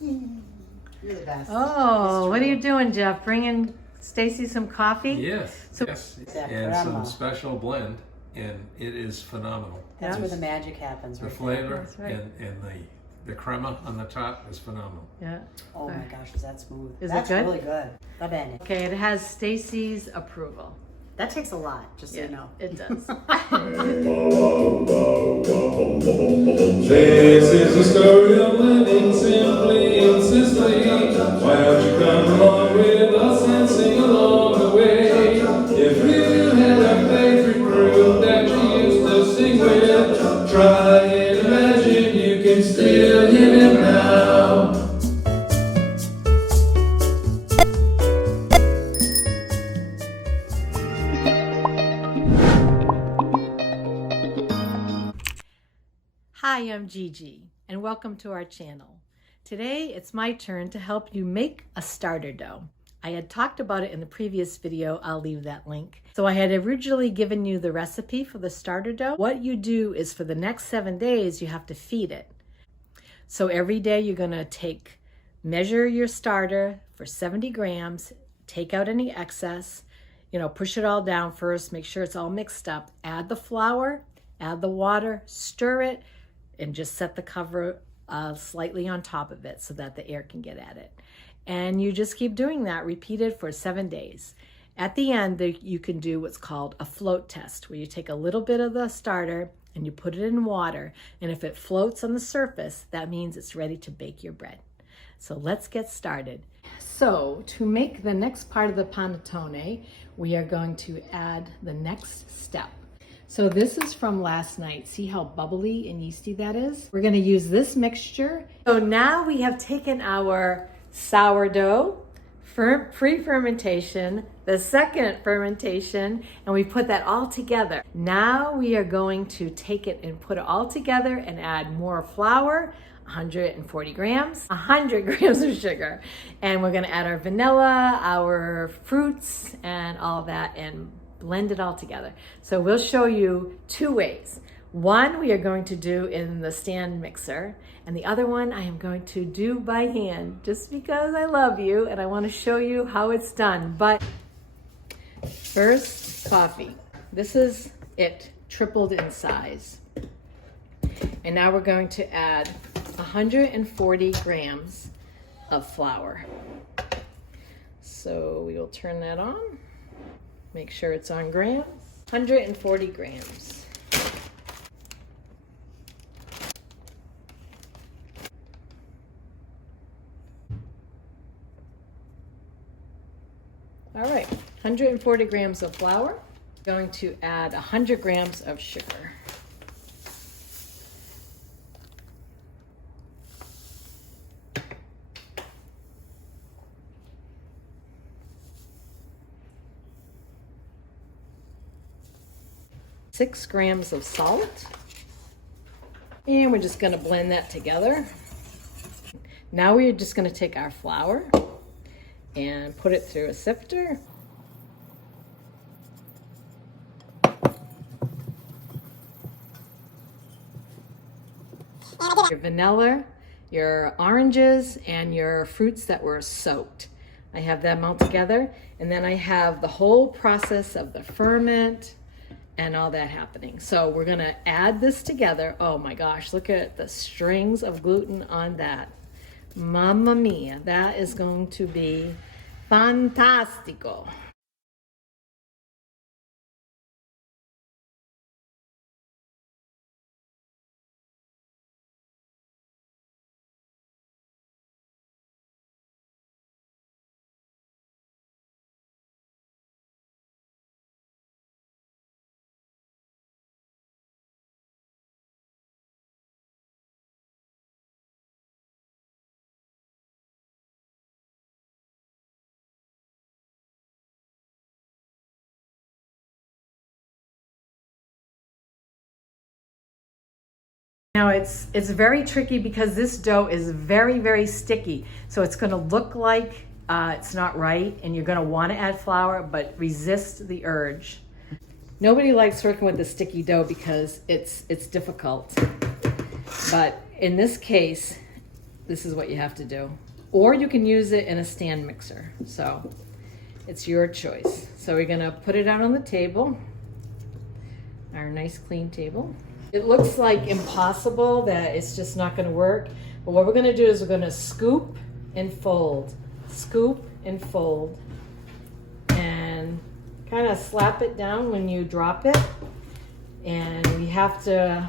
You're the best. Oh, what are you doing, Jeff? Bringing Stacey some coffee? Yes, So, yes, That and crema. some special blend, and it is phenomenal. That's Yeah. where the magic happens, The right flavor That's right. and the crema on the top is phenomenal. Yeah. there. Oh my gosh, is that smooth? Is it That's good? really good. Va bene. Okay, it has Stacey's approval. That takes a lot, just so you know. It does. This is the story of living simply in Sicily. Why don't you come along with us and sing along the way? If you had a favorite group that you used to sing with, try and imagine you can still hear them now. Hi, I'm Gigi, and welcome to our channel. Today, it's my turn to help you make a starter dough. I had talked about it in the previous video. I'll leave that link. So I had originally given you the recipe for the starter dough. What you do is for the next 7 days, you have to feed it. So every day you're gonna measure your starter for 70 grams, take out any excess, push it all down first, make sure it's all mixed up, add the flour, add the water, stir it, and just set the cover slightly on top of it so that the air can get at it. And you just keep doing that, repeated for 7 days. At the end, you can do what's called a float test, where you take a little bit of the starter and you put it in water, and if it floats on the surface, that means it's ready to bake your bread. So let's get started. So to make the next part of the panettone, we are going to add the next step. So this is from last night. See how bubbly and yeasty that is? We're gonna use this mixture. So now we have taken our sourdough, pre-fermentation, the second fermentation, and we put that all together. Now we are going to take it and put it all together and add more flour, 140 grams, 100 grams of sugar. And we're gonna add our vanilla, our fruits, and all that, and blend it all together. So we'll show you 2 ways. One we are going to do in the stand mixer, and the other one I am going to do by hand, just because I love you and I want to show you how it's done. But first, coffee. This is it, tripled in size. And now we're going to add 140 grams of flour. So we will turn that on. Make sure it's on grams. 140 grams. All right, 140 grams of flour. Going to add 100 grams of sugar. Six grams of salt. And we're just gonna blend that together. Now we're just gonna take our flour and put it through a sifter. Your vanilla, your oranges, and your fruits that were soaked. I have them all together, and then I have the whole process of the ferment and all that happening. So we're gonna add this together. Oh my gosh, look at the strings of gluten on that. Mamma mia, that is going to be fantastico. Now it's very tricky because this dough is very, very sticky. So it's gonna look like it's not right, and you're gonna wanna add flour, but resist the urge. Nobody likes working with the sticky dough because it's difficult. But in this case, this is what you have to do. Or you can use it in a stand mixer. So it's your choice. So we're gonna put it out on the table, our nice clean table. It looks like impossible, that it's just not gonna work. But what we're gonna do is we're gonna scoop and fold, scoop and fold, and kind of slap it down when you drop it. And we have to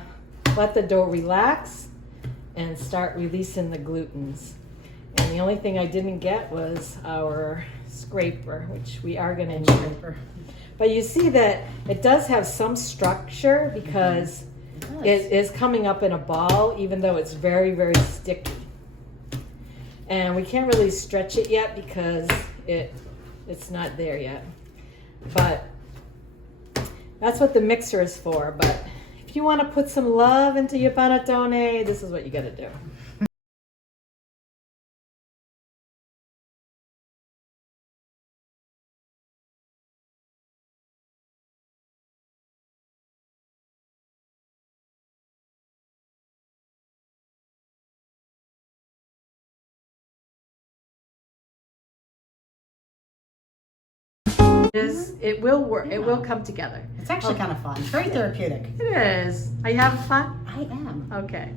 let the dough relax and start releasing the glutens. And the only thing I didn't get was our scraper, which we are gonna need. Scraper. But you see that it does have some structure because it is coming up in a ball, even though it's very, very sticky. And we can't really stretch it yet because it's not there yet. But that's what the mixer is for. But if you want to put some love into your panettone, this is what you got to do. It will work. It will come together. It's actually kind of fun. It's very therapeutic. It is. Are you having fun? I am. Okay.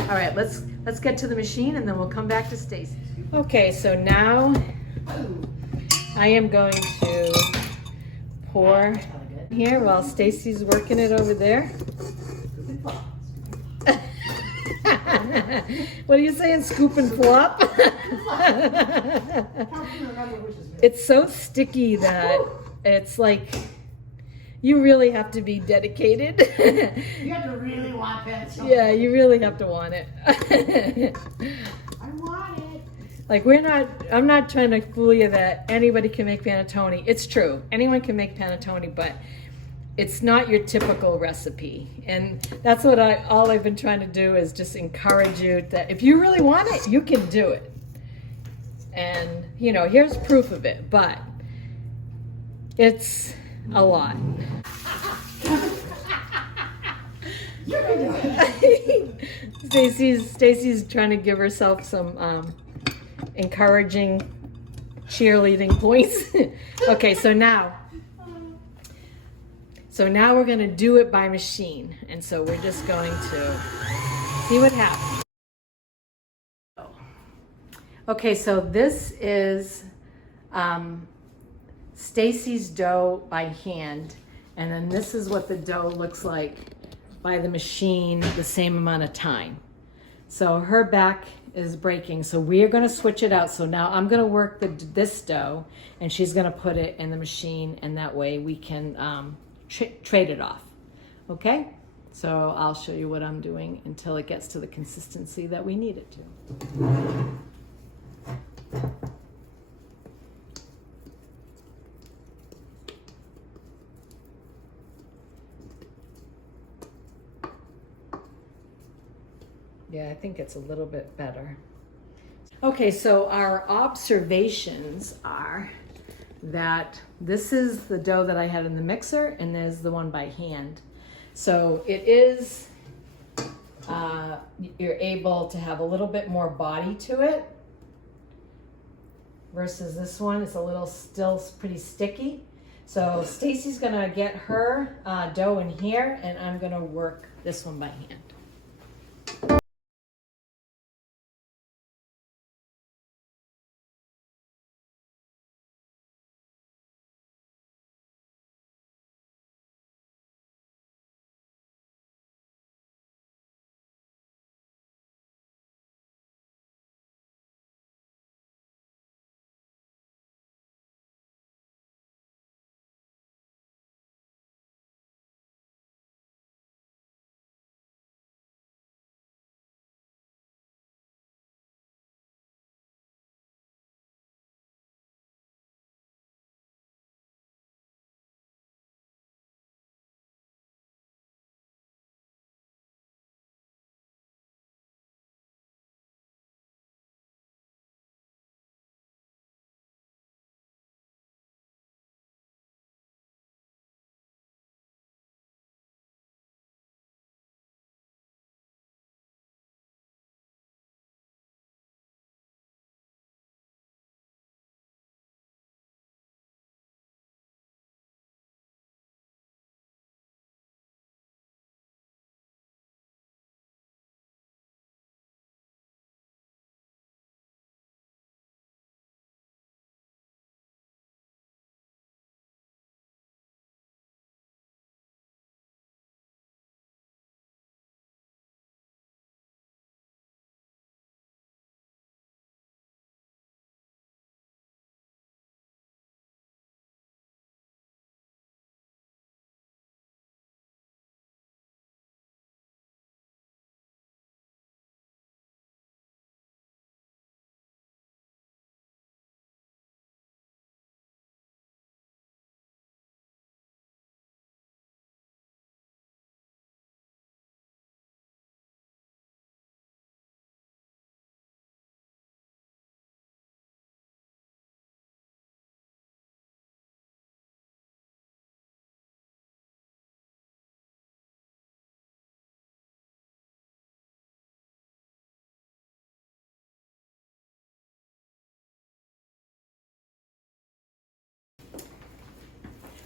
All right. Let's get to the machine and then we'll come back to Stacey. Okay. So now I am going to pour here while Stacey's working it over there. What are you saying? Scoop and flop? It's so sticky that it's like you really have to be dedicated. You have to really want that. Yeah, you really have to want it. I want it. Like I'm not trying to fool you that anybody can make panettone. It's true. Anyone can make panettone, but it's not your typical recipe. And that's what all I've been trying to do is just encourage you that if you really want it, you can do it. And, you know, here's proof of it, but it's a lot. Stacey's trying to give herself some encouraging cheerleading points. Okay, so now we're going to do it by machine. And so we're just going to see what happens. Okay, so this is Stacey's dough by hand. And then this is what the dough looks like by the machine the same amount of time. So her back is breaking. So we are going to switch it out. So now I'm going to work this dough and she's going to put it in the machine, and that way we can trade it off. Okay? So I'll show you what I'm doing until it gets to the consistency that we need it to. Yeah, I think it's a little bit better. Okay, so our observations are that this is the dough that I had in the mixer, and there's the one by hand. So it is, you're able to have a little bit more body to it versus this one. It's a little still pretty sticky. So Stacey's gonna get her dough in here, and I'm gonna work this one by hand.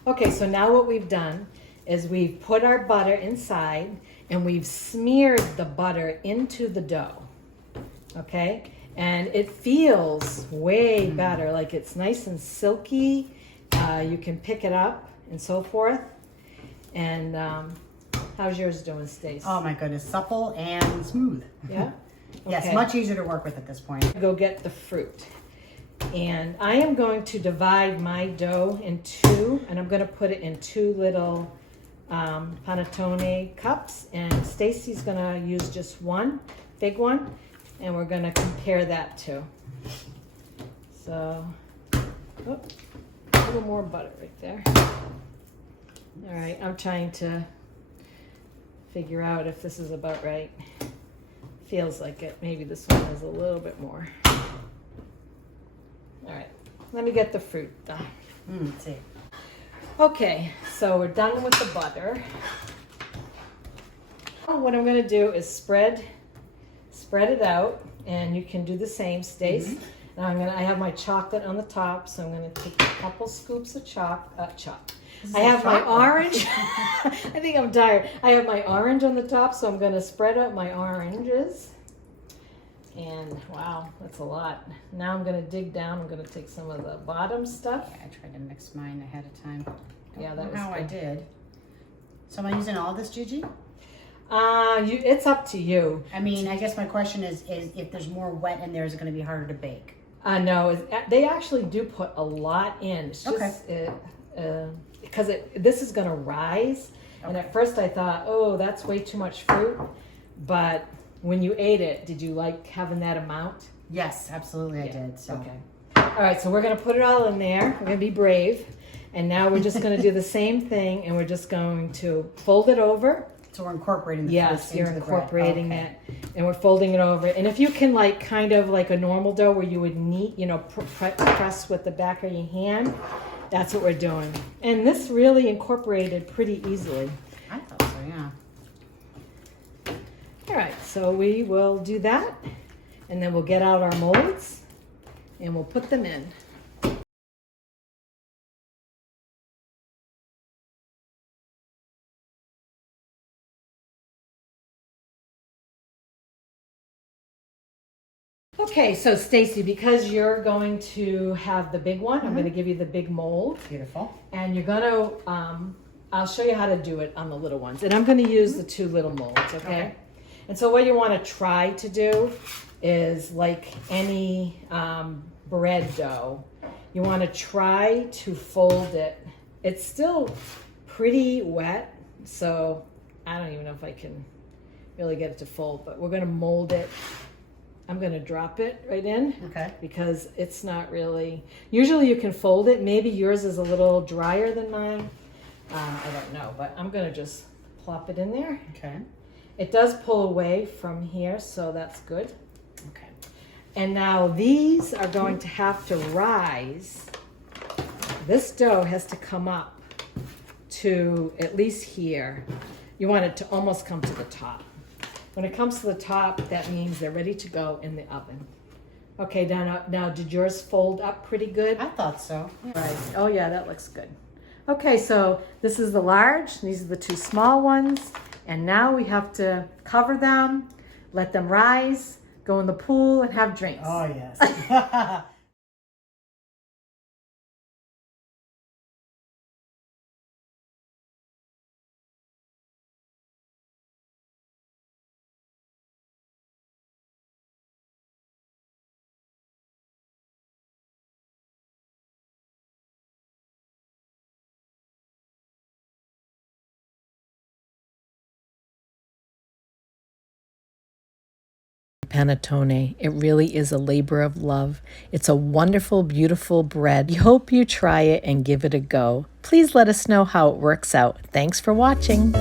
Okay, so now what we've done is we've put our butter inside and we've smeared the butter into the dough. Okay, and it feels way better, like it's nice and silky. You can pick it up and so forth. And how's yours doing, Stace? Oh my goodness, supple and smooth. Yeah? Yes, Okay. much easier to work with at this point. Go get the fruit. And I am going to divide my dough in two, and I'm going to put it in two little panettone cups. And Stacy's going to use just one big one, and we're going to compare that too. So, oh, a little more butter right there. All right, I'm trying to figure out if this is about right. Feels like it. Maybe this one is a little bit more. All right, let me get the fruit done. Let's see. Okay, so we're done with the butter. What I'm gonna do is spread it out, and you can do the same, Stace. Now I have my chocolate on the top, so I'm gonna take a couple scoops of I have my orange. I think I'm tired. I have my orange on the top, so I'm gonna spread out my oranges. And wow, that's a lot. Now I'm gonna dig down. I'm gonna take some of the bottom stuff. I tried to mix mine ahead of time. Yeah, that was how I good. did. So am I using all this, Gigi? It's up to you. I mean, I guess my question is if there's more wet in there, is it going to be harder to bake? No, they actually do put a lot in. It's just because this is gonna rise. And at first I thought, oh, that's way too much fruit. But when you ate it, did you like having that amount? Yes, absolutely I did. So. Okay. All right, so we're gonna put it all in there. We're gonna be brave. And now we're just gonna do the same thing, and we're just going to fold it over. So we're incorporating the Yes, fruit you're into the bread. incorporating Okay. it, and we're folding it over. And if you can, like, kind of like a normal dough where you would knead, press with the back of your hand, that's what we're doing. And this really incorporated pretty easily. I thought so, yeah. All right, so we will do that, and then we'll get out our molds, and we'll put them in. Okay, so Stacy, because you're going to have the big one, I'm going to give you the big mold. Beautiful. And you're going to, I'll show you how to do it on the little ones. And I'm going to use the two little molds, okay? And so what you want to try to do is, like any bread dough, you want to try to fold it. It's still pretty wet, so I don't even know if I can really get it to fold, but we're going to mold it. I'm going to drop it right in. Okay. Because it's not really, usually you can fold it. Maybe yours is a little drier than mine. I don't know, but I'm going to just plop it in there. Okay. It does pull away from here, so that's good. Okay. And now these are going to have to rise. This dough has to come up to at least here. You want it to almost come to the top. When it comes to the top, that means they're ready to go in the oven. Okay, now did yours fold up pretty good? I thought so. Yeah. Right. Oh yeah, that looks good. Okay, so this is the large, these are the two small ones, and now we have to cover them, let them rise, go in the pool, and have drinks. Oh, yes. Panettone. It really is a labor of love. It's a wonderful, beautiful bread. We hope you try it and give it a go. Please let us know how it works out. Thanks for watching.